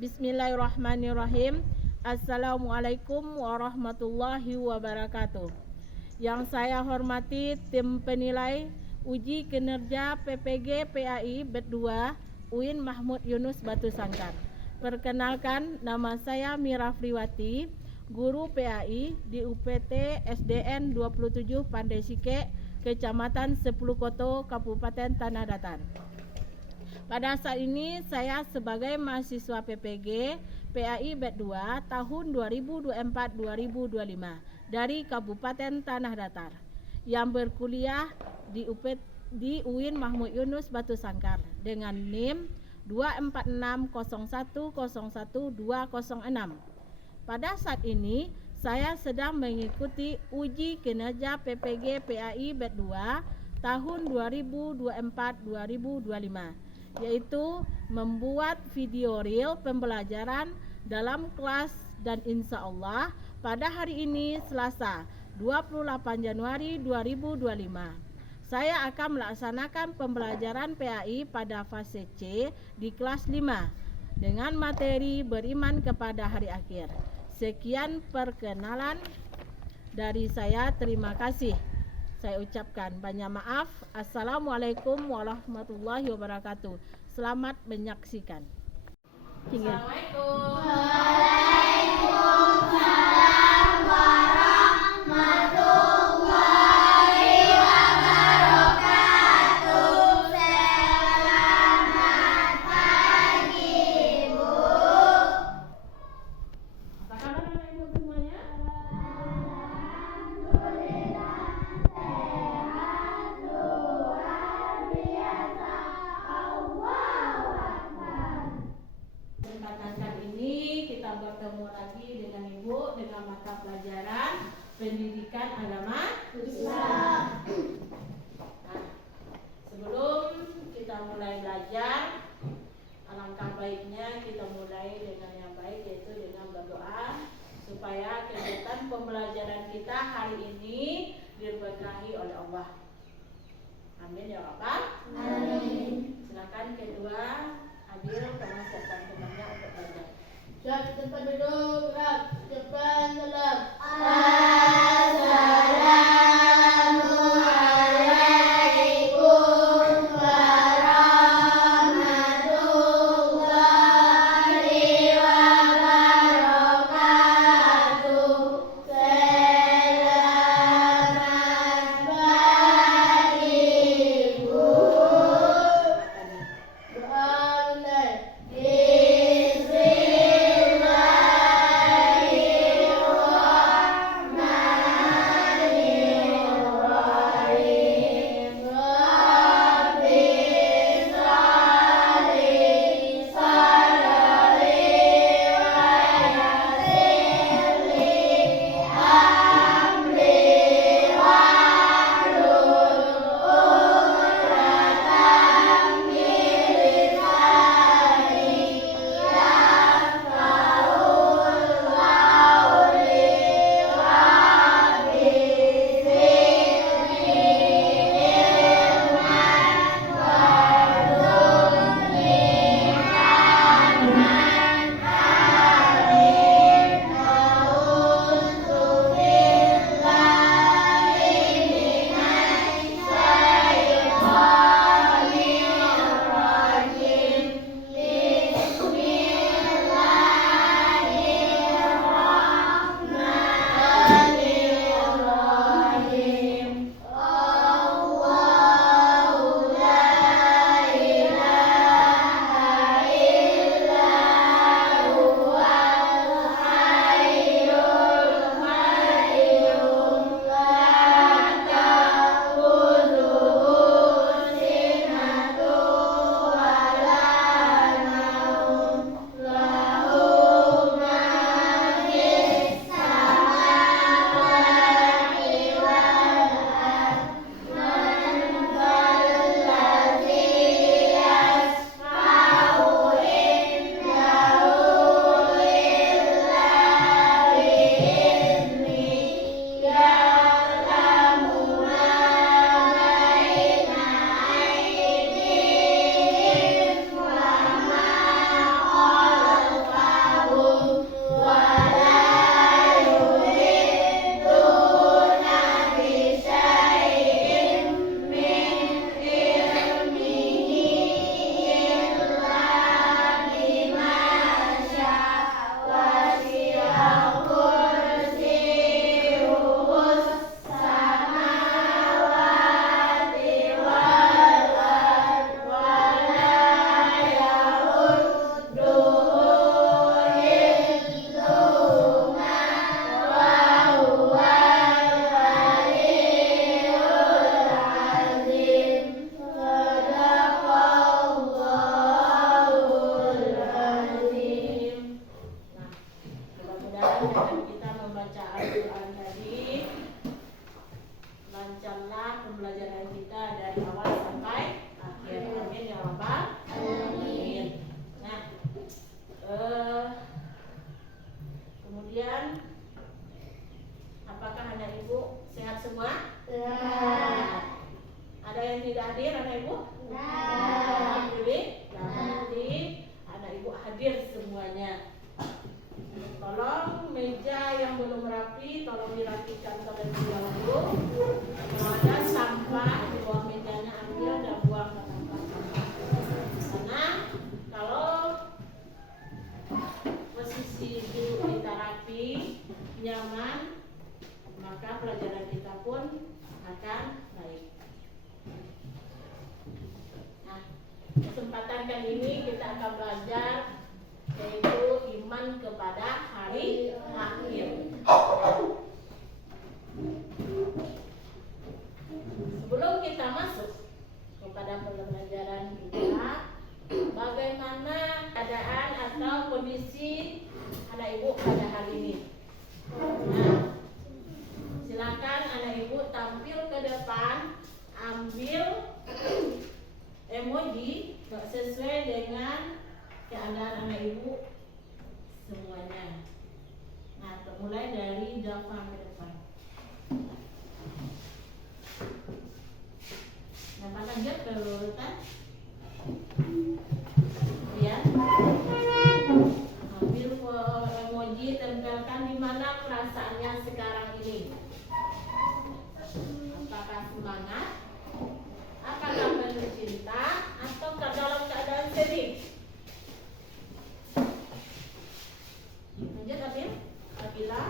Bismillahirrahmanirrahim. Assalamualaikum warahmatullahi wabarakatuh. Yang saya hormati tim penilai uji kinerja PPG PAI BED 2 UIN Mahmud Yunus Batu Sangkar. Perkenalkan, nama saya Mira Friwati, guru PAI di UPT SDN 27 Pandai Sike, Kecamatan Sepulukoto, Kabupaten Tanah Datar. Pada saat ini saya sebagai mahasiswa PPG PAI BED 2 tahun 2024-2025 dari Kabupaten Tanah Datar yang berkuliah di UIN Mahmud Yunus Batu Sangkar dengan NIM 24601010206. Pada saat ini saya sedang mengikuti uji kinerja PPG PAI BED 2 tahun 2024-2025, yaitu membuat video reel pembelajaran dalam kelas, dan insya Allah pada hari ini Selasa 28 Januari 2025 saya akan melaksanakan pembelajaran PAI pada fase C di kelas 5 dengan materi beriman kepada hari akhir. Sekian perkenalan dari saya, terima kasih. Saya ucapkan banyak maaf. Assalamualaikum warahmatullahi wabarakatuh. Selamat menyaksikan. Assalamualaikum. Waalaikumsalam warahmatullahi wabarakatuh. Selamat pagi, Bu. Apa kabar anak ibu semuanya? Alhamdulillah. Kesempatan kali ini kita bertemu lagi dengan Ibu dengan mata pelajaran Pendidikan Agama Islam. Nah, sebelum kita mulai belajar, alangkah baiknya kita mulai dengan yang baik, yaitu dengan berdoa supaya kegiatan pembelajaran kita hari ini diberkahi oleh Allah. Amin ya Rabbal Alamin. Silakan kedua Adil, kamu siapkan temannya untuk belajar. Siap, tempat duduk, rap, depan, dalam. Assalamualaikum warahmatullahi wabarakatuh. Selamat pagi, Bu. Bismillahirrahmanirrahim. Kemudian apakah anak ibu sehat semua? Sehat. Ada yang tidak hadir anak ibu? Sehat. Jadi anak ibu hadir semuanya. Tolong meja yang belum rapi tolong dirapikan terlebih dahulu. Kalau ada sampah di bawah mejanya ambil dan buang ke tempat sampah. Karena kalau posisi duduk kita rapi, nyaman, maka pelajaran kita pun akan baik. Nah, kesempatan kali ini kita akan belajar yaitu iman kepada hari akhir. Sebelum kita masuk kepada pembelajaran kita, bagaimana keadaan atau kondisi anak ibu pada hari ini? Nah, silakan anak ibu tampil ke depan, ambil emoji sesuai dengan keadaan anak ibu semuanya. Nah, mulai dari Dava ke depan. Dapat lanjut ke urutan. Kemudian ambil emoji, tempelkan di mana perasaannya sekarang ini. Apakah semangat? Apakah penuh cinta? Atau dalam keadaan sedih? Lanjut Abil. Abila.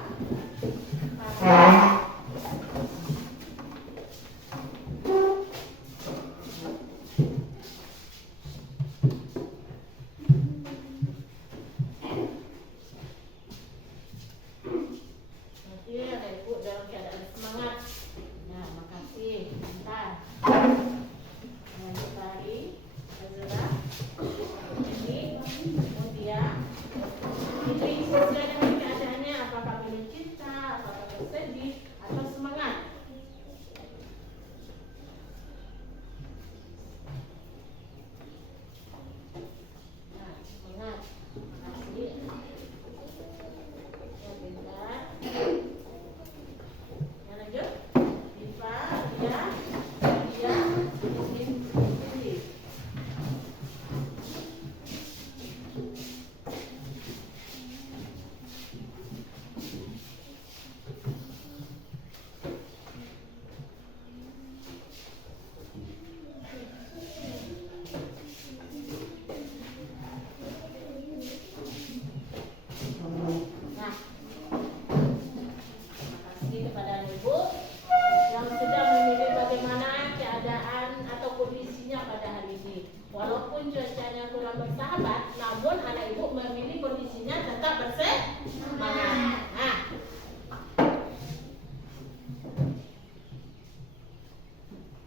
Nanti ada ibu dalam keadaan semangat. Nah, makasih. Bentar. Lanjut tadi. Azura. Ini. Kemudian. Ini sesuai dengan keadaannya. Apakah penuh cinta, apakah bersedih, atau semangat? Nah, semangat. Makasih. Ya, bentar. Ya, lanjut. Diva, dia, ini. Nah, makasih kepada ibu yang sudah memilih bagaimana keadaan atau kondisinya pada hari ini. Walaupun cuacanya kurang bersahabat, namun anak ibu memilih kondisinya tetap bersemangat. Nah,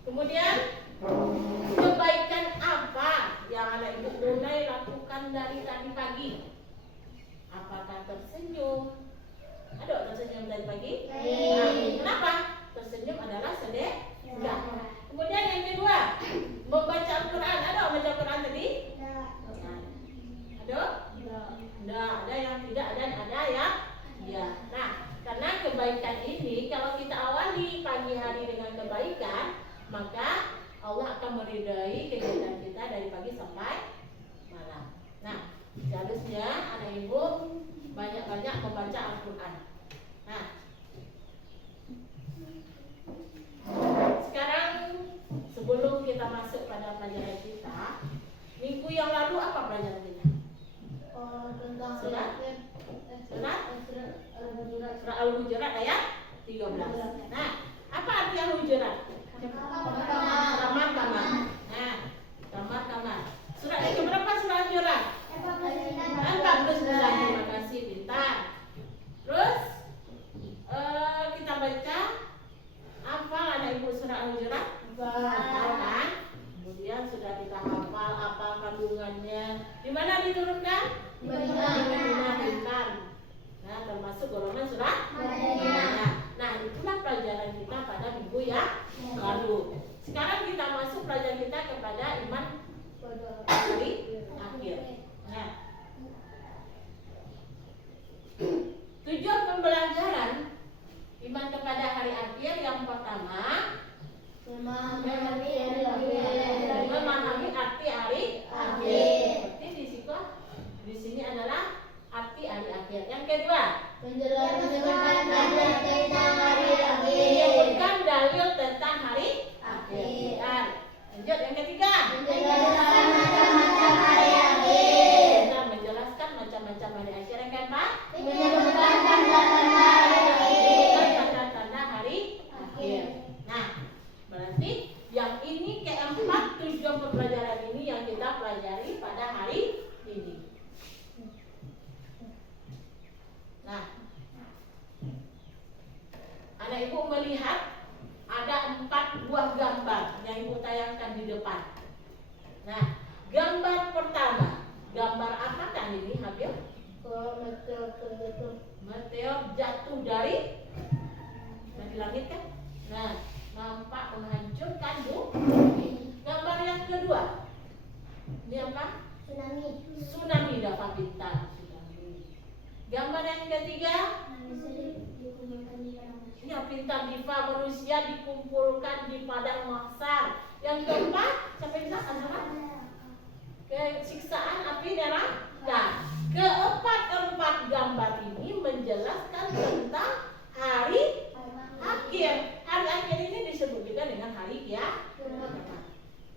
kemudian kebaikan apa yang anak ibu mulai lakukan dari tadi pagi? Apakah tersenyum? Ada tersenyum dari pagi? Nah, kenapa? Tersenyum adalah sedih. Enggak. Kemudian yang kedua, membaca Al-Quran. Ada membaca Al-Quran tadi? Ada? Enggak. Ada yang tidak dan ada yang iya. Nah, karena kebaikan ini kalau kita awali pagi hari dengan kebaikan, maka Allah akan meridai kegiatan kita dari pagi sampai malam. Nah, seharusnya anak ibu banyak-banyak membaca Al-Quran. Nah, sekarang sebelum kita masuk pada pelajaran kita, minggu yang lalu apa pelajaran kita? Tentang Surat Al-Hujurat ayat 13. Nah, apa arti Al-Hujurat? Kamar-kamar. Nah, kamar-kamar. Surat yang keberapa surah Al-Hujurat? 14. Terima kasih, pintar. Terus Memahami arti hari akhir. Berarti di sini adalah arti hari akhir. Yang kedua, Menjelaskan tentang hari akhir. menyebutkan dalil tentang hari akhir. Akhir. Lanjut yang ketiga. Menjelaskan macam-macam hari akhir. Kita menjelaskan macam-macam hari akhir. Yang keempat, Menyebutkan tanda-tanda hari akhir. tanda-tanda hari akhir. Nah, berarti yang ini keempat tujuan pembelajaran ini yang kita pelajari pada hari ini. Nah, anak ibu melihat ada 4 buah gambar yang ibu tayangkan di depan. Nah, gambar pertama, gambar apa kan ini, Habil? Meteor jatuh dari langit kan? Nah, nampak menghancurkan bumi. Gambar yang kedua, ini apa? Tsunami dapat bintang. Gambar yang ketiga, ini bintang diva manusia dikumpulkan di padang mahsyar. Yang keempat, siapa yang bilang adalah siksaan api neraka. Keempat gambar ini menjelaskan tentang hari akhir. Hari akhir ini disebut juga dengan hari kiamat.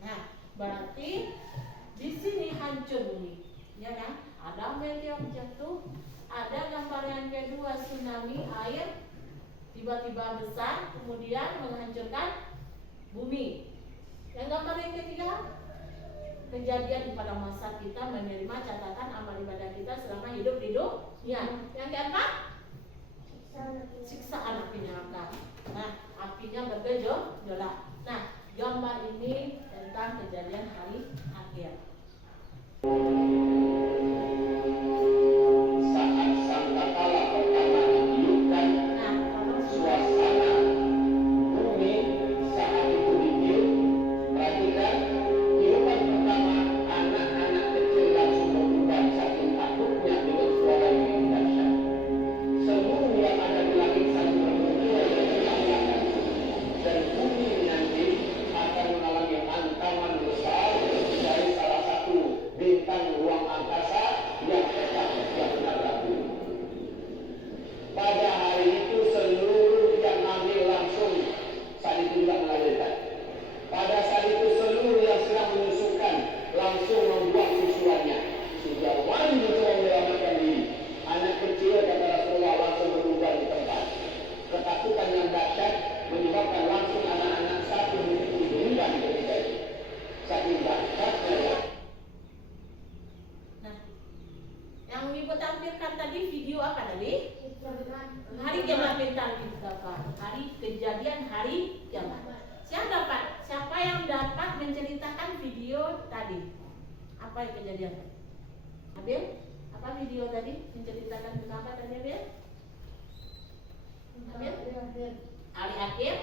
Nah, berarti di sini hancur bumi, ya kan? Ada meteor jatuh, ada gambar yang kedua tsunami, air tiba-tiba besar kemudian menghancurkan bumi. Yang gambar yang ketiga, kejadian pada masa kita menerima catatan amal ibadah kita selama hidup di dunia. Yang keempat, siksaan api neraka. Nah, apinya bergejolak. Nah, gambar ini tentang kejadian hari akhir. Saat sangkakala pertama ditiupkan, suasana bumi saat itu ditiup. Perhatikan, tiupan pertama anak-anak kecil langsung berubah saking takutnya dengan suara yang dahsyat. Seluruh yang ada di langit saling berkumpul dan berlambatan, dan bumi nanti akan mengalami hantaman besar dari salah satu bintang ruang angkasa yang pecah yang menabrak bumi. Pada hari itu seluruh yang hamil langsung saat itu juga melahirkan. Pada saat itu seluruh yang sedang menyusukan langsung membuang susuannya. Sejauhan mencoba menyelamatkan diri. Anak kecil kata Rasulullah langsung berubah di tempat. Ketakutan yang dahsyat menyebabkan langsung anak-anak satu itu meninggal di ketika itu. Saking dahsyatnya ya. Nah, yang ibu tampilkan tadi video apa tadi? Hari kiamat bintang kita, hari kejadian hari kiamat. Siapa yang dapat menceritakan video tadi? Apa yang kejadian? Abil, apa video tadi menceritakan tentang apa tadi, Abil? Abil? Hari akhir.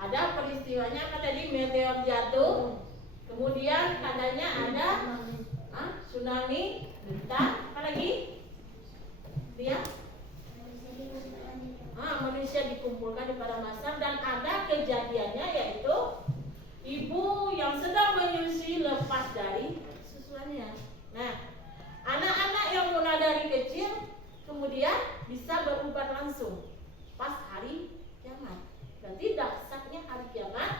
Ada peristiwanya apa tadi? Meteor jatuh. Kemudian katanya ada tsunami, bintang, apa lagi? Dia? Manusia dikumpulkan di padang mahsyar dan ada kejadiannya yaitu ibu yang sedang menyusui lepas dari susuannya. Nah, anak-anak yang mulai dari kecil kemudian bisa berubat langsung pas hari kiamat. Berarti dahsyatnya hari kiamat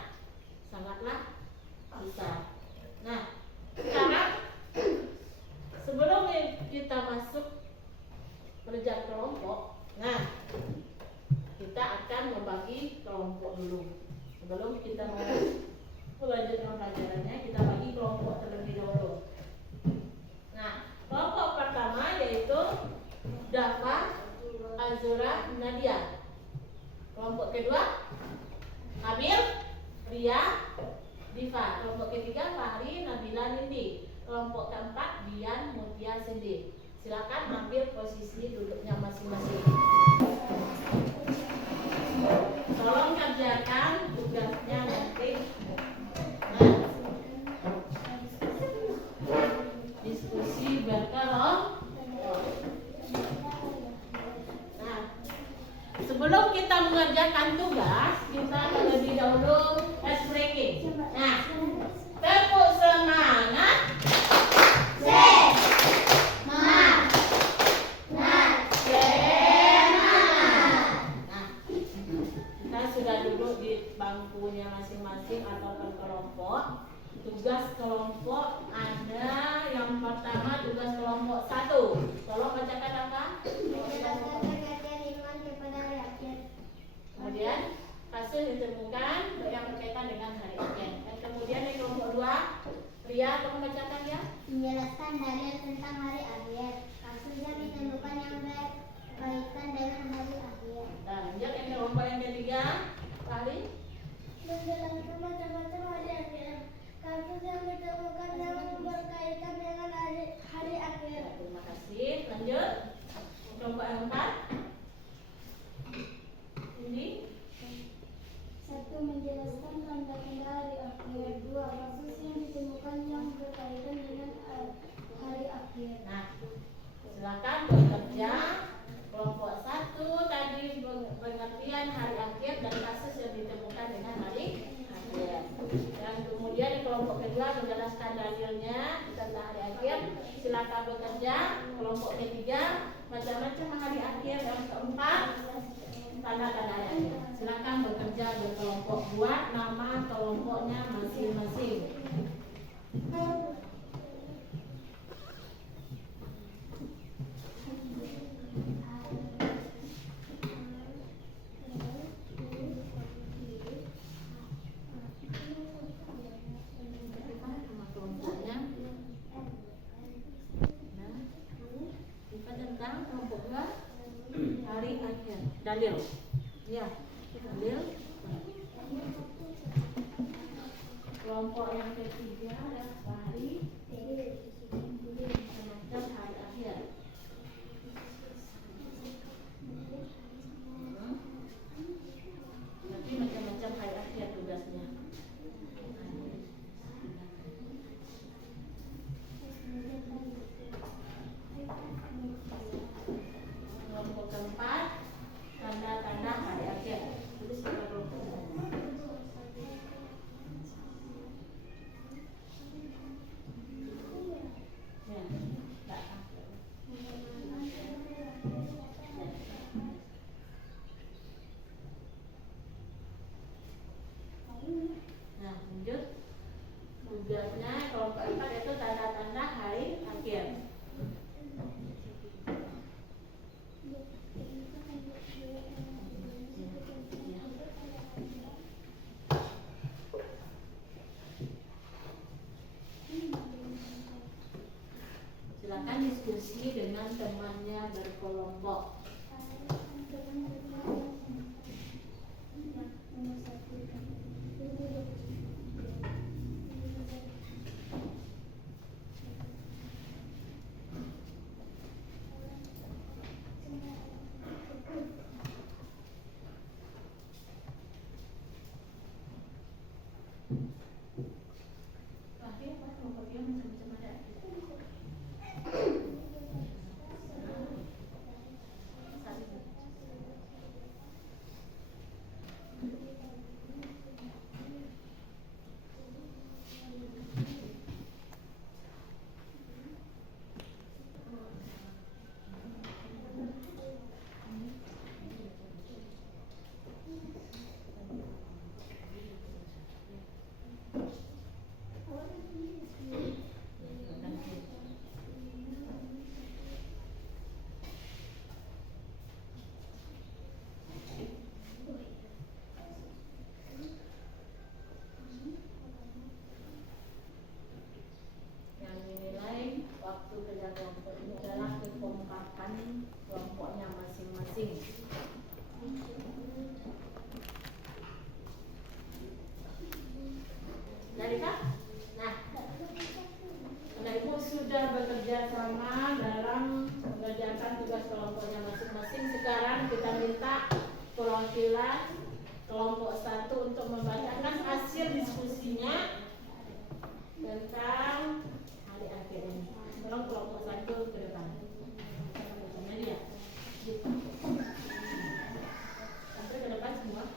sangatlah besar. Nah, sekarang sebelum kita masuk kerja kelompok, nah kita akan membagi kelompok dulu. Sebelum kita melanjutkan pelajarannya, kita bagi kelompok terlebih dahulu. Nah, kelompok pertama yaitu Dafa, Azura, Nadia. Kelompok kedua Habil, Ria, Diva. Kelompok ketiga Fahri, Nabila, Nindi. Kelompok keempat Dian, Mutia, Cindy. Silakan ambil posisi duduknya masing-masing. Tolong kerjakan tugasnya nanti. Nah, diskusi berkelompok. Nah, sebelum kita mengerjakan tugas, kita terlebih dahulu Let's breaking. Nah, tepuk semangat. Nah, kita sudah duduk di bangkunya masing-masing atau kelompok. Tugas kelompok ada yang pertama tugas kelompok 1. Tolong bacakan apa? Kemudian hasil ditemukan yang berkaitan dengan hari akhir. Dan kemudian yang kelompok 2, Ria tolong bacakan ya. Menjelaskan dalil tentang hari akhir. Kasusnya ditemukan yang berkaitan dengan hari akhir. Nah, lanjut yang kelompok yang ketiga, Kali. Menjelaskan macam-macam hari akhir. Kasus yang ditemukan yang berkaitan dengan hari akhir. Ya, terima kasih. Lanjut. Kelompok yang 4. Ini 1. Menjelaskan tanda-tanda hari akhir. 2. Kasus yang ditemukan yang berkaitan dengan hari akhir. Nah, silakan bekerja. Kelompok 1 tadi pengertian hari akhir dan kasus yang ditemukan dengan hari akhir. Dan kemudian di kelompok kedua menjelaskan dalilnya tentang hari akhir. Silakan bekerja. Kelompok ketiga macam-macam hari akhir. Yang keempat tanda-tanda hari akhir. Silakan bekerja berkelompok, buat nama kelompoknya masing-masing. Nama kelompoknya. Nah, bukan tentang kelompok 2 hari akhir. Dalil. Ya, dalil. Kelompok yang ketiga adalah hari macam hari akhir. Tapi macam-macam hari akhir tugasnya. Kelompok keempat tanda-tanda hari akhir. Tulis pada kelompok. Ya, tak. Nah, lanjut. Tugasnya kelompok 4 itu tanda-tanda hari akhir. Silakan diskusi dengan temannya berkelompok. Akhir apa kelompok dia macam-macam ada. Yang dinilai waktu kerja kelompok ini adalah kekompakan kelompoknya masing-masing. Jadi Kak? Nah, Anda Ibu sudah bekerja sama dalam mengerjakan tugas kelompoknya masing-masing. Sekarang kita minta perwakilan kelompok 1 untuk membacakan hasil diskusinya tentang hari akhir ini. Tolong kelompok 1 ke depan. Dia. Sampai ke depan semua.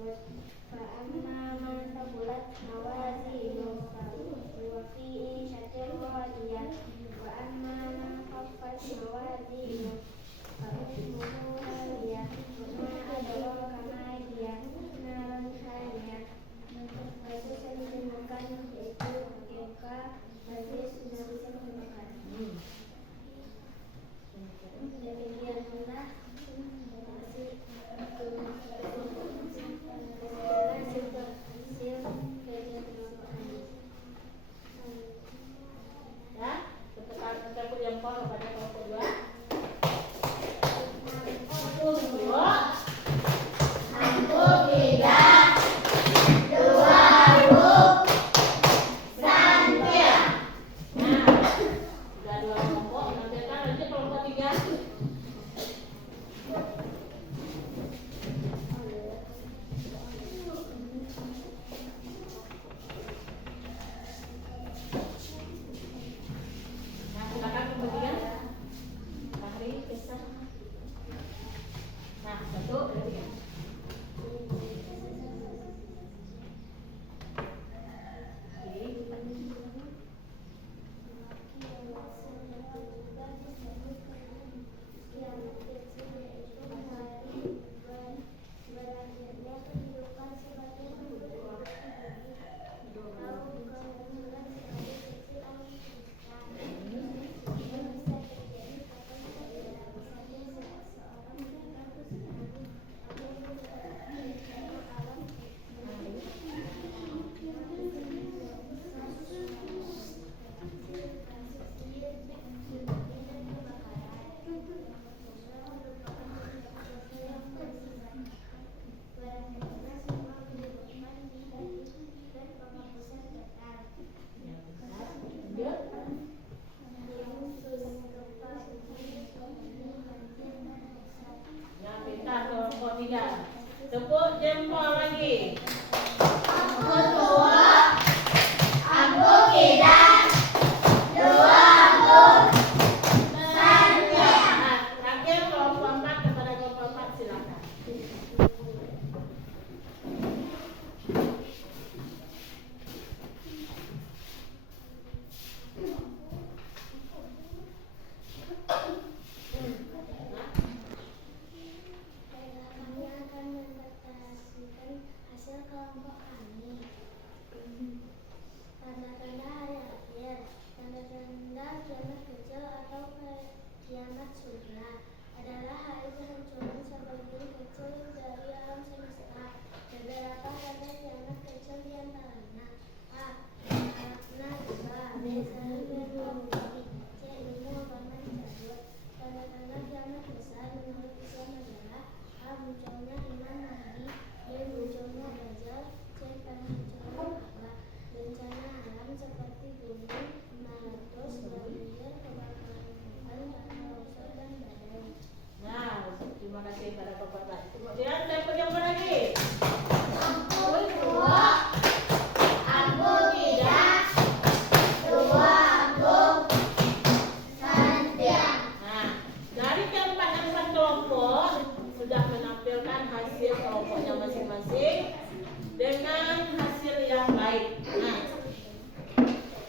tersebut. Fa'amma man tabulat mawazinuhu fahuwa fi 'ishatin radiyah wa amma man khaffat mawazinuhu fa ummuhu hawiyah wa ma adraka ma hiya narun hamiyah. Kasus yang ditemukan yaitu muka hadis sudah bisa ditemukan. Demikianlah Ya, kita punya poin pada kelompok 2. Tepuk jempol lagi. Terakhir kelompok 4 kepada kelompok 4 silakan. Kami akan mempresentasikan hasil kelompok kami. Tanda-tanda hari akhir. Tanda-tanda kiamat kecil atau kiamat sugra adalah hari kehancuran sebagian kecil dari alam semesta. Beberapa tanda kiamat kecil diantaranya: A. Makna riba, B. Saling berbagi, C. Ilmu agama dicabut. Tanda-tanda kiamat besar menurut Islam adalah: A. Munculnya Imam Mahdi, B. Munculnya Dajjal, C. Penghancuran Ka'bah. Bencana alam seperti gunung, meletus, banjir, kebakaran hutan, tanah longsor, dan badai. Nah, terima kasih pada kelompok 4. Kemudian tepuk jempol lagi. Nah, dari keempat kelompok sudah menampilkan hasil kelompoknya masing-masing dengan hasil yang baik. Nah,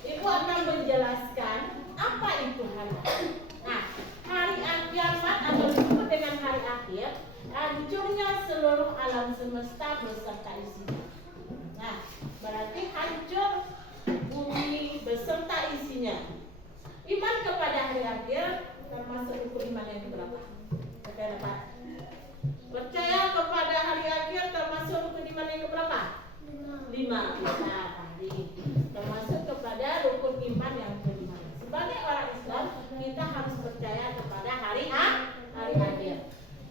Ibu akan menjelaskan apa itu hari akhir. Nah, hari kiamat atau disebut dengan hari akhir, hancurnya seluruh alam semesta beserta isinya. Nah, berarti hancur bumi beserta isinya. Iman kepada hari akhir termasuk rukun iman yang berapa? Percaya kepada hari akhir termasuk rukun iman yang berapa? 5. Nah, tadi termasuk kepada rukun iman yang kelima. Sebagai orang Islam, kita harus percaya kepada hari akhir.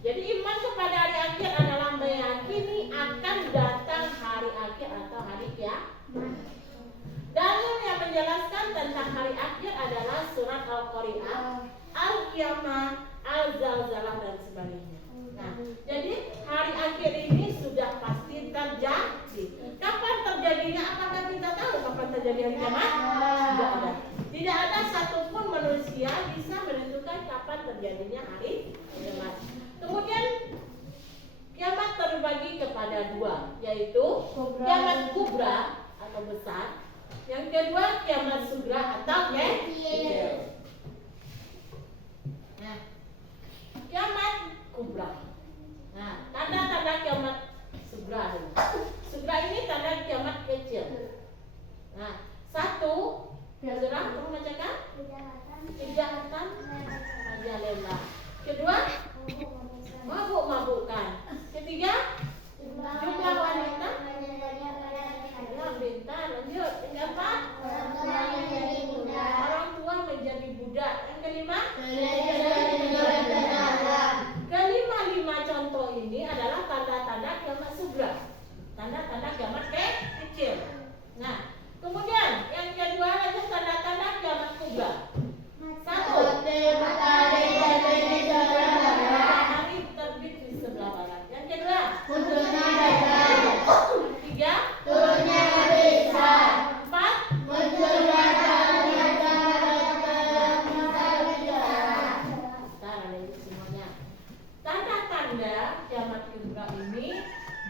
Jadi iman kepada hari akhir adalah meyakini akan datang hari akhir atau hari kiamat. Dalil yang menjelaskan tentang hari akhir adalah surat Al-Qari'ah, Al-Qiyamah, Al-Zalzal yaitu kiamat kubra atau besar. Yang kedua kiamat sugra atau kecil. Nah, kiamat kubra. Nah, tanda-tanda kiamat sugra dulu. Sugra ini tanda kiamat kecil. Nah, satu, saudara kamu bacakan? Kejahatan merajalela. Kedua, mabuk-mabukan. Ketiga, jumlah wanita. Ya, bentar, lanjut. Yang keempat, orang tua menjadi budak. Yang kelima, kelima contoh ini adalah tanda-tanda kiamat sugra, tanda-tanda kiamat kecil. Nah, kemudian yang kedua adalah tanda-tanda kiamat kubra. Satu, matahari terbit di sebelah barat. Yang kedua, munculnya dajjal. Tiga, turunnya Nabi Isa. Empat, munculnya semuanya. Tanda-tanda kiamat kubra ini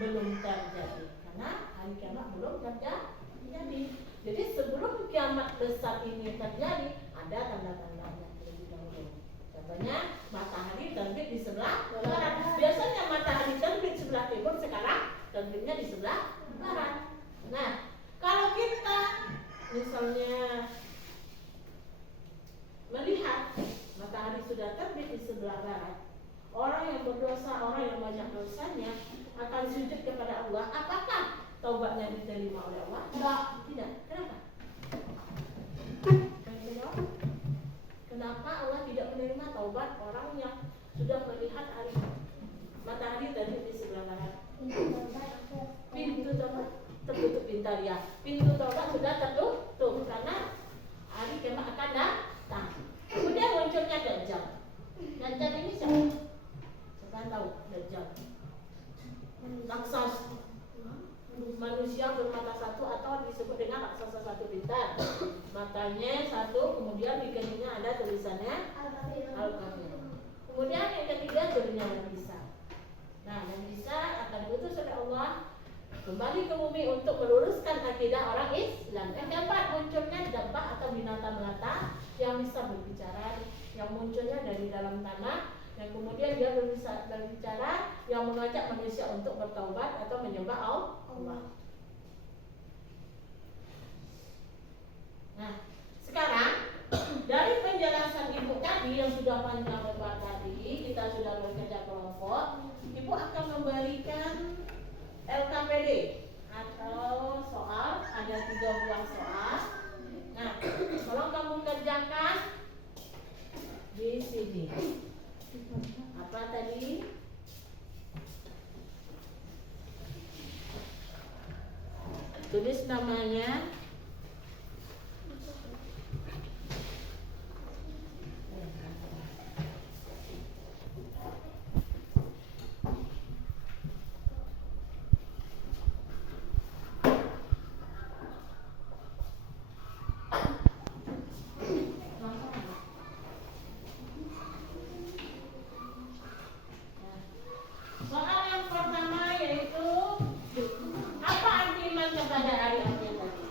belum terjadi karena hari kiamat belum terjadi. Jadi sebelum kiamat besar ini terjadi, ada tanda-tandanya terlebih dahulu. Contohnya matahari terbit di sebelah barat. Biasanya matahari terbit sebelah timur, sekarang terbitnya di sebelah barat. Nah, kalau kita misalnya melihat matahari sudah terbit di sebelah barat, orang yang berdosa, orang yang banyak dosanya akan sujud kepada Allah. Apakah taubatnya diterima oleh Allah? Tidak. Kenapa? Kenapa Allah tidak menerima taubat orang yang sudah melihat matahari terbit di sebelah barat? Pintu taubat tertutup, pintar ya. Pintu taubat sudah tertutup karena hari kiamat akan datang. Kemudian munculnya Dajjal. Dajjal ini siapa? Siapa yang tahu Dajjal? Raksasa manusia bermata satu atau disebut dengan raksasa satu pintar. Matanya satu, kemudian di keningnya ada tulisannya Al-Kafir. Kemudian yang ketiga turunnya Nabi Isa. Nah, Nabi Isa akan diutus oleh Allah kembali ke bumi untuk meluruskan akidah orang Islam. Yang keempat, munculnya dabbah atau binatang melata yang bisa berbicara, yang munculnya dari dalam tanah, yang kemudian dia bisa berbicara, yang mengajak manusia untuk bertaubat atau menyembah Allah. Nah, sekarang dari penjelasan Ibu tadi yang sudah panjang lebar tadi, kita sudah bekerja kelompok. Ibu akan memberikan LKPD atau soal, ada 3 buah soal. Nah, tolong kamu kerjakan di sini. Apa tadi? Tulis namanya. Soal yang pertama yaitu apa arti iman kepada hari akhir tadi?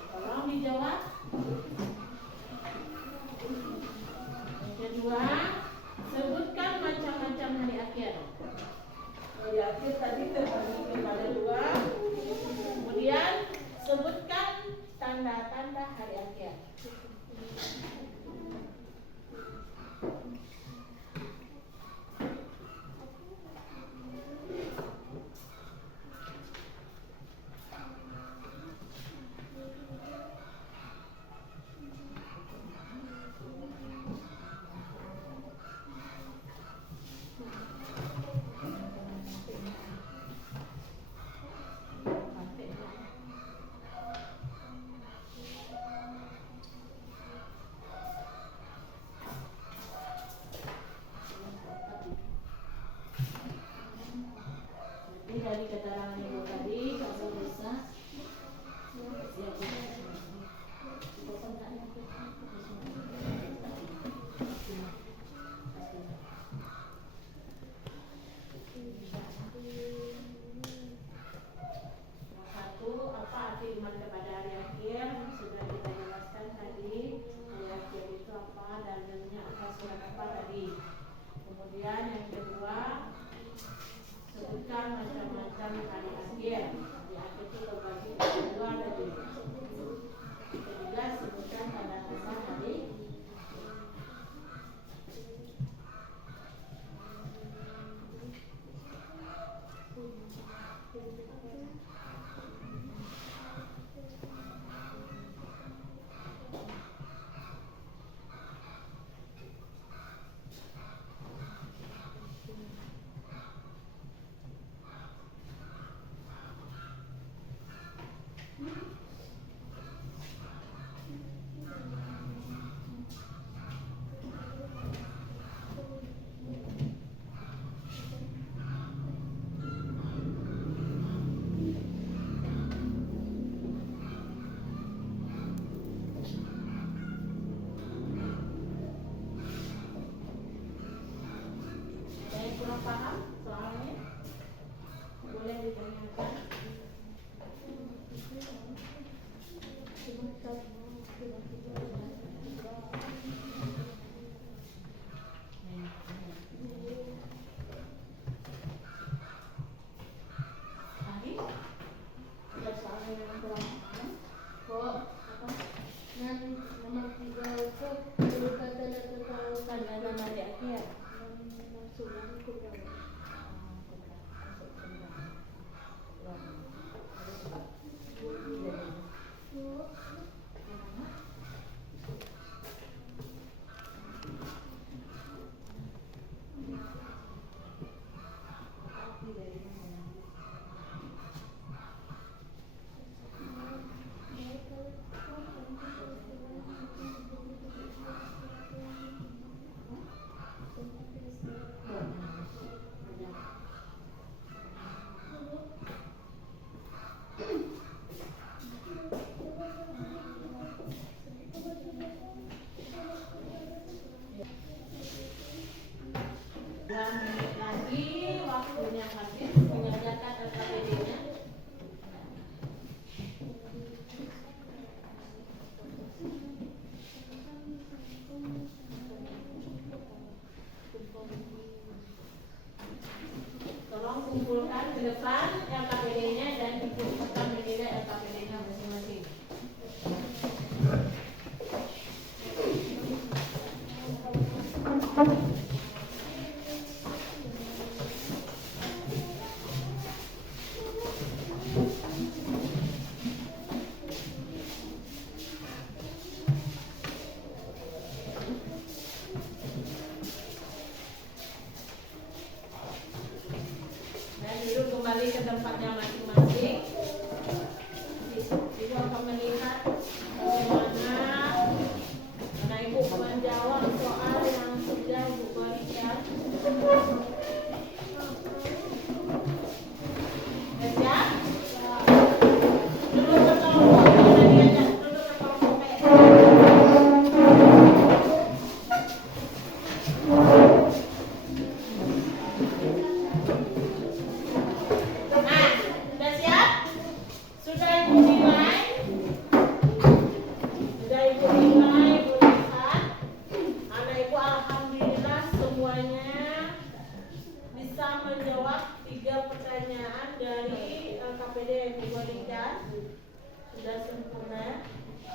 sudah sempurna,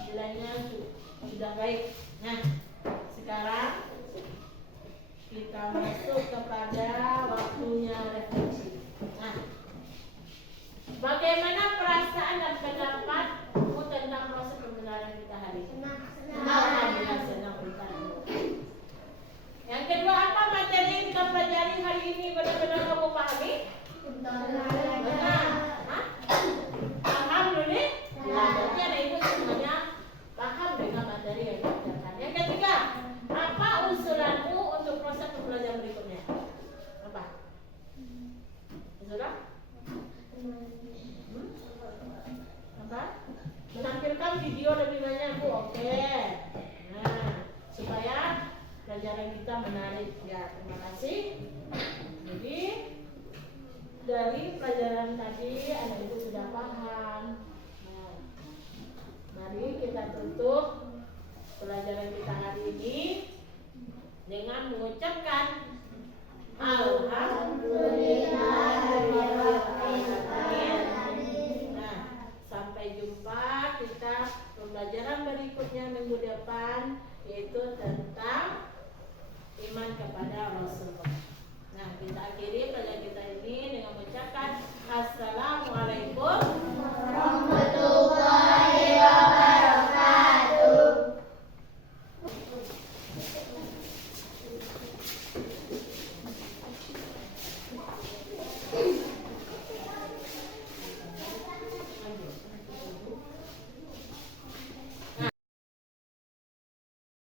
nilainya sudah baik. Nah, sekarang kita masuk kepada waktunya refleksi. Nah, bagaimana perasaan dan pendapatmu tentang proses pembelajaran kita hari ini? Alhamdulillah senang bertanya. Yang kedua, apa materi yang kita pelajari hari ini benar-benar kamu pahami? Benar. Hah? Alhamdulillah. Berarti ada ibu semuanya paham dengan materi yang kita ajarkan. Yang ketiga, apa usulanmu untuk proses pembelajaran berikutnya? Apa? Usulan? Apa? Menampilkan video lebih banyak, Bu. Oke. Nah, supaya pelajaran kita menarik. Ya, terima kasih. Jadi dari pelajaran tadi anak ibu sudah paham. Nah, mari kita tutup pelajaran kita hari ini dengan mengucapkan Alhamdulillah.